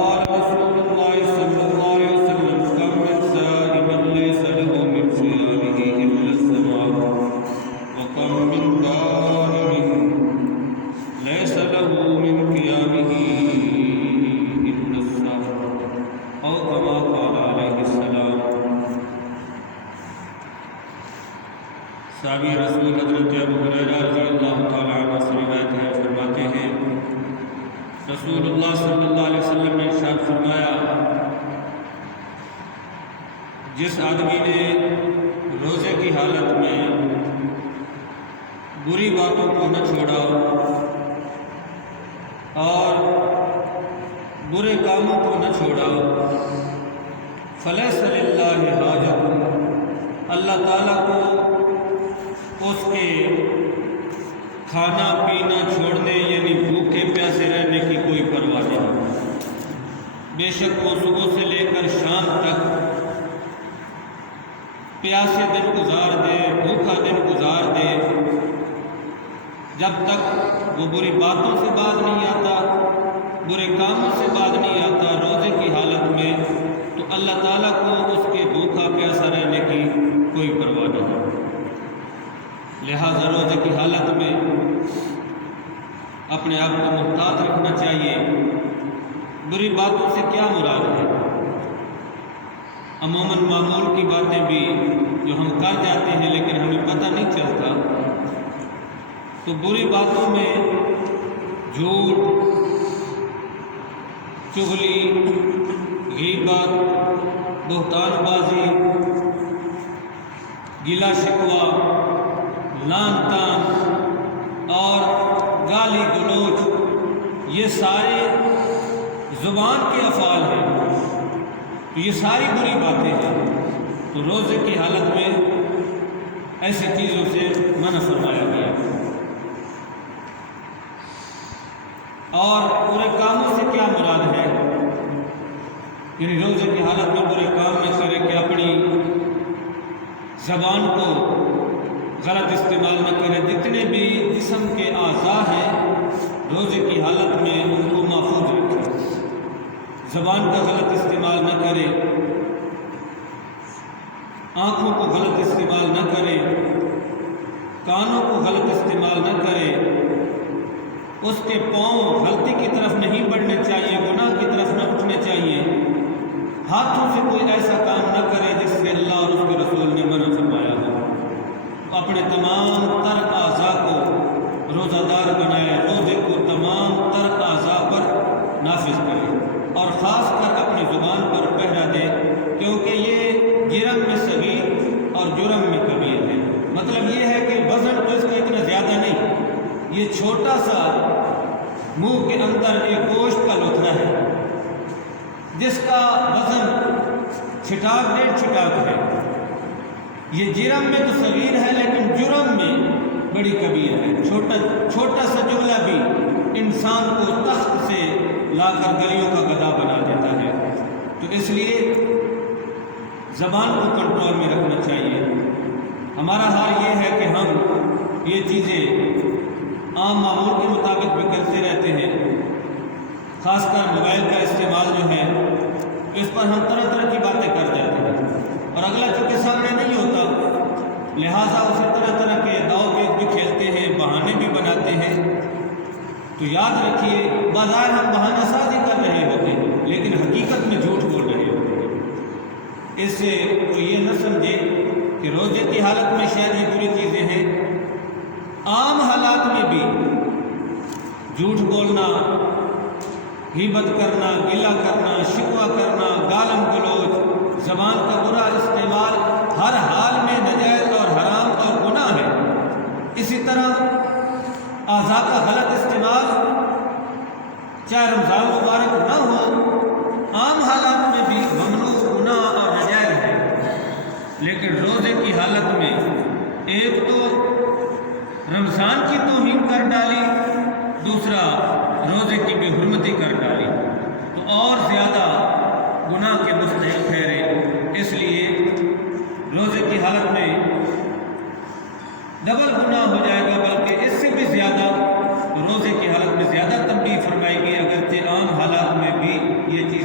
وقال رسول الله صلى الله عليه وسلم كم من صائم ليس له من صيامه إلا السماء وكم من قائم ليس له من قيامه إلا السهر أو كما قال عليه السلام۔ صحابی رسول حضرت ابو ہریرہ رضی اللہ تعالیٰ عنہ سے روایت ہے، فرماتے ہیں رسول اللہ صلی اللہ علیہ وسلم نے ارشاد فرمایا، جس آدمی نے روزے کی حالت میں بری باتوں کو نہ چھوڑا اور برے کاموں کو نہ چھوڑا، فلیس للہ حاجت، اللہ تعالیٰ کو اس کے کھانا پینا چھوڑنے یعنی بھوکے پیاسے رہنے کی کوئی پرواہ نہیں۔ بے شک وہ صبح سے لے کر شام تک پیاسے دن گزار دے، بھوکا دن گزار دے، جب تک وہ بری باتوں سے باز نہیں آتا، برے کاموں سے باز نہیں آتا روزے کی حالت میں، تو اللہ تعالیٰ کو اس کے بھوکا پیاسا رہنے کی کوئی پرواہ نہیں۔ لہذا روزے کی حالت میں اپنے آپ کو محتاط رکھنا چاہیے۔ بری باتوں سے کیا مراد ہے؟ عموماً معمول کی باتیں بھی جو ہم کر جاتے ہیں لیکن ہمیں پتہ نہیں چلتا، تو بری باتوں میں جھوٹ، چغلی، غیبت، بہتان بازی، گلا شکوہ، لعن طعن اور گالی گلوچ، یہ سارے زبان کے افعال ہیں، تو یہ ساری بری باتیں ہیں۔ تو روزے کی حالت میں ایسی چیزوں سے منع فرمایا گیا۔ اور برے کاموں سے کیا مراد ہے؟ یعنی روزے کی حالت میں برے کام نہ کرے کہ اپنی زبان کو غلط استعمال نہ کرے، جتنے بھی جسم کے اعضاء ہیں روزے کی حالت میں ان کو محفوظ رکھے، زبان کا غلط استعمال نہ کرے، آنکھوں کو غلط استعمال نہ کرے، کانوں کو غلط استعمال نہ کرے، اس کے پاؤں غلطی کی طرف نہیں بڑھنے چاہیے، گناہ کی طرف نہ اٹھنے چاہیے، ہاتھوں سے کوئی ایسا کام نہ کرے جس سے اللہ اور اس کے رسول نے منع فرمایا ہو۔ اپنے تمام تر اعضاء کو روزہ دار بنائے، روزے کو تمام تر اعضاء پر نافذ کرے، اور خاص کر اپنی زبان پر پہرا دے، کیونکہ یہ جرم میں صغیر اور جرم میں کبیر ہے۔ مطلب یہ ہے کہ وزن تو اس کا اتنا زیادہ نہیں، یہ چھوٹا سا منہ کے اندر ایک گوشت کا لوتھڑا ہے جس کا وزن چھٹاک 1.5 چھٹاک ہے۔ یہ جرم میں تو صغیر ہے لیکن جرم میں بڑی کبیر ہے۔ چھوٹا سا جملہ بھی انسان کو تخت سے لا کر گلیوں کا گدھا بنا دیتا ہے۔ تو اس لیے زبان کو کنٹرول میں رکھنا چاہیے۔ ہمارا حال یہ ہے کہ ہم یہ چیزیں عام معمول کے مطابق بھی کرتے رہتے ہیں، خاص کر موبائل کا استعمال جو ہے اس پر ہم طرح طرح کی باتیں کر جاتے ہیں، اور اگلا چونکہ سامنے نہیں ہوتا لہٰذا اسے طرح طرح کے داؤ پیچ بھی کھیلتے ہیں، بہانے بھی بناتے ہیں۔ تو یاد رکھیے بظاہر ہم بہانہ سازی کر رہے ہوتے ہیں لیکن حقیقت میں جھوٹ بول رہے ہوتے ہیں۔ اس سے کوئی یہ نہ سمجھے کہ روزے کی حالت میں شاید یہ بری چیزیں ہیں، عام حالات میں بھی جھوٹ بولنا، غیبت کرنا، گلہ کرنا، شکوہ کرنا، گالم گلوچ، زبان کا برا استعمال ہر حال میں ناجائز اور حرام اور گناہ ہے۔ اسی طرح اعضاء کا غلط استعمال چاہے رمضان مبارک نہ ہو، عام حالات میں بھی ممنوع، گناہ اور ناجائز ہے، لیکن روزے کی حالت میں ایک تو رمضان کی توہین کر ڈالی، دوسرا روزے کی بے حرمتی کر ڈالی، تو اور زیادہ گناہ کے مستحق ٹھہرے۔ اس لیے روزے کی حالت میں ڈبل گناہ ہو جائے گا، بلکہ اس سے بھی زیادہ روزے کی حالت میں زیادہ تنبیہ فرمائے گی، اگرچہ عام حالات میں بھی یہ چیز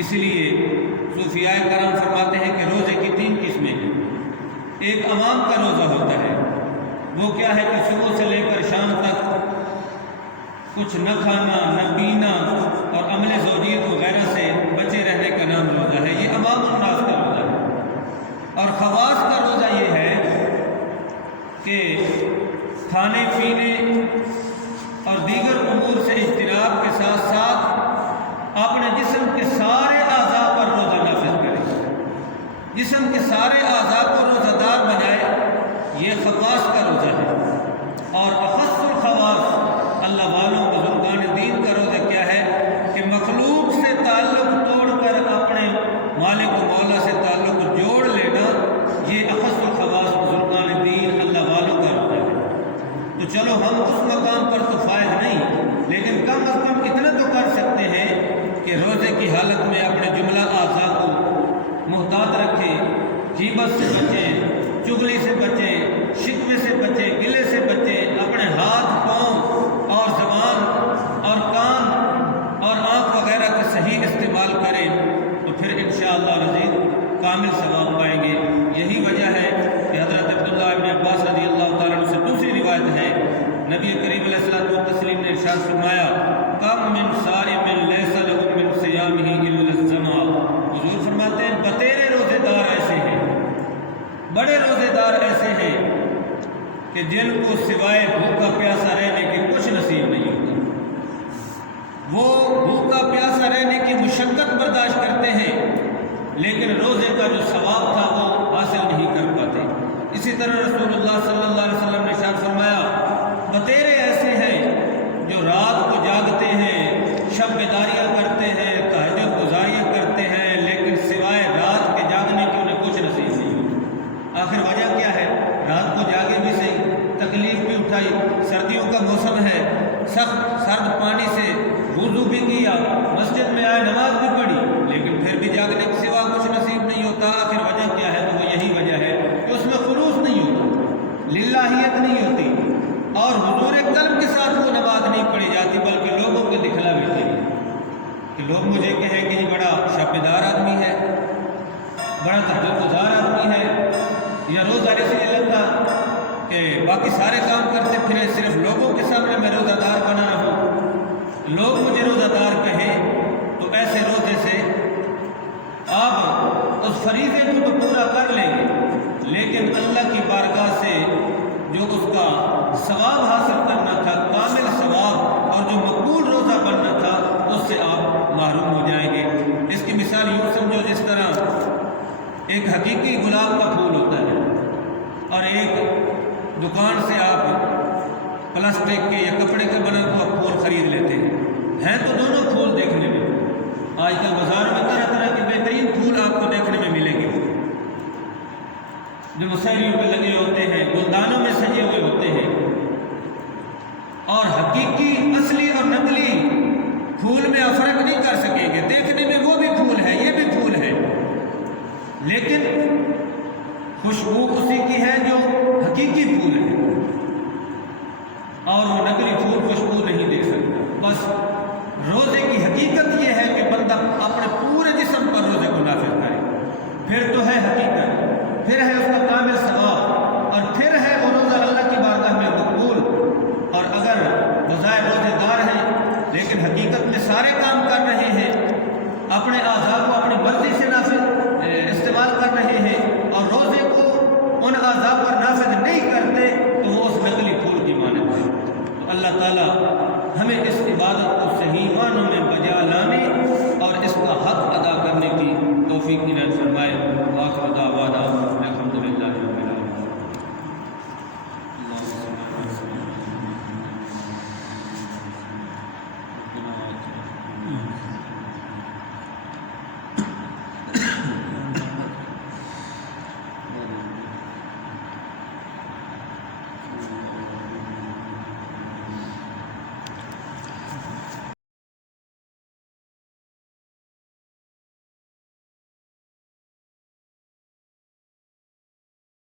اس لیے صوفیاء کرام فرماتے ہیں کہ روزے کی 3 قسمیں ہیں۔ ایک عوام کا روزہ ہوتا ہے، وہ کیا ہے کہ صبح سے لے کر شام تک کچھ نہ کھانا نہ پینا اور عمل زوجیت وغیرہ سے بچے رہنے کا نام روزہ ہے، یہ عوام الناس کا روزہ ہے۔ اور خواص کا روزہ یہ ہے کہ کھانے پینے اور دیگر امور سے اجتناب کے ساتھ ساتھ اپنے جسم کے سارے اعضاء پر روزہ نافذ کرے، جسم کے سارے اعضاء کو روزہ دار بنائے، یہ خواص کا روزہ ہے۔ اور اخص الخواص اللہ والوں بزرگان دین کا روزہ کیا ہے کہ مخلوق سے تعلق توڑ کر اپنے مالک و مولا سے تعلق جوڑ لینا، یہ اخص الخواص بزرگان دین اللہ والوں کا روزہ ہے۔ تو چلو ہم اس مقام پر تو فائز نہیں، لیکن کم از کم اتنا تو کر سکتے ہیں کہ روزے کی حالت میں اپنے جملہ اعضاء کو محتاط رکھیں، غیبت سے بچیں، چغلی سے بچیں، شکوے سے بچیں، گلے سے بچیں، اپنے ہاتھ پاؤں اور زبان اور کان اور آنکھ وغیرہ کا صحیح استعمال کریں، تو پھر انشاءاللہ العزیز کامل ثواب پائیں گے۔ یہی وجہ ہے کہ حضرت عبداللہ ابن عباس رضی اللہ تعالیٰ عنہ سے دوسری روایت ہے، نبی کریم علیہ الصلوۃ والتسلیم نے ارشاد فرمایا، کم من صائم لیس له من صیامہ الا الظمأ، حضور فرماتے ہیں بتیرے روزے دار ایسے ہیں، بڑے روزے دار ایسے ہیں کہ جن کو سوائے بھوکا پیاسا رہنے کے کچھ نصیب نہیں ہوتا، وہ بھوکا پیاسا رہنے کی مشقت برداشت کرتے ہیں لیکن روزے کا جو ثواب تھا وہ حاصل نہیں کر پاتے۔ اسی طرح رسول اللہ صلی اللہ علیہ وسلم نے ارشاد فرمایا، بتیرے ایسے ہیں جو رات کو جاگتے ہیں، شب بیداریاں کرتے ہیں، تہجد گزاریاں کرتے ہیں، لیکن سوائے رات کے جاگنے کے انہیں کچھ نصیب نہیں ہوتا۔ آخر وجہ کیا ہے؟ رات کو جاگے بھی صحیح، تکلیف بھی اٹھائی، سردیوں کا موسم ہے، سخت سرد پانی سے وضو بھی کیا، مسجد میں آئے، نماز بھی پڑھی، لیکن پھر بھی جاگنے کے سوا کچھ نصیب نہیں ہوتا۔ آخر وجہ کیا ہے؟ تو وہ یہی وجہ ہے کہ اس میں خلوص نہیں ہوتا، للہیت نہیں ہوتی، اور حضور قلب کے ساتھ وہ نماز نہیں پڑھی جاتی، بلکہ لوگوں کے دکھلاوے کے لیے، کہ لوگ مجھے کہیں کہ یہ بڑا شبدار آدمی ہے، بڑا تہجد گزار آدمی ہے، یا روزہ ایسے نہیں لگتا کہ باقی سارے کام کرتے پھرے، صرف لوگوں کے سامنے میں روزہ دار بنا رہوں، لوگ مجھے روزہ دار کہیں۔ تو ایسے روزے سے آپ اس فریضے کو تو پورا کر لیں گے، لیکن اللہ کی بارگاہ سے جو اس کا ثواب حاصل کرنا تھا، کامل ثواب اور جو مقبول روزہ بننا تھا، اس سے آپ محروم ہو جائیں گے۔ اس کی مثال یوں سمجھو جس طرح ایک حقیقی گلاب کا پھول ہوتا ہے اور ایک دکان سے آپ پلاسٹک کے یا کپڑے کے بنا ہوا پھول خرید لیتے ہیں تو دونوں پھول دیکھنے میں، آج کل بازار میں طرح طرح کے بہترین پھول آپ کو دیکھنے میں ملیں گے، جو مسحریوں پہ لگے ہوتے ہیں، گلدانوں میں سجے ہوئے ہوتے ہیں، اور حقیقی اصلی اور نقلی پھول میں آپ فرق نہیں کر سکیں گے۔ دیکھنے میں وہ بھی پھول ہے، یہ بھی پھول ہے، لیکن خوشبو اسی کی ہے جو حقیقی پھول ہے، اور وہ نقلی پھول خوشبو نہیں دے سکتا۔ بس روزے کی حقیقت یہ ہے کہ بندہ اپنے پورے جسم پر روزے کو نافذ کرے، پھر تو ہے حقیقت، پھر ہے اس کا کامل ثواب، اور پھر ہے وہ روزہ اللہ کی بارگاہ میں مقبول۔ اور اگر بظاہر روزے دار ہیں لیکن حقیقت میں سارے کام کر رہے ہیں، اپنے اعضاء کو اپنی مرضی سے استعمال کر رہے ہیں اور روزے کو ان اعضاء پر نافذ نہیں کرتے، تو وہ اس نقلی پھول کی مانند ہے۔ تو اللہ تعالیٰ ہمیں اس عبادت کو صحیح معنوں میں بجا لانے اور اس کا حق ادا کرنے کی توفیق عنایت فرمائے۔ وآخر دعوانا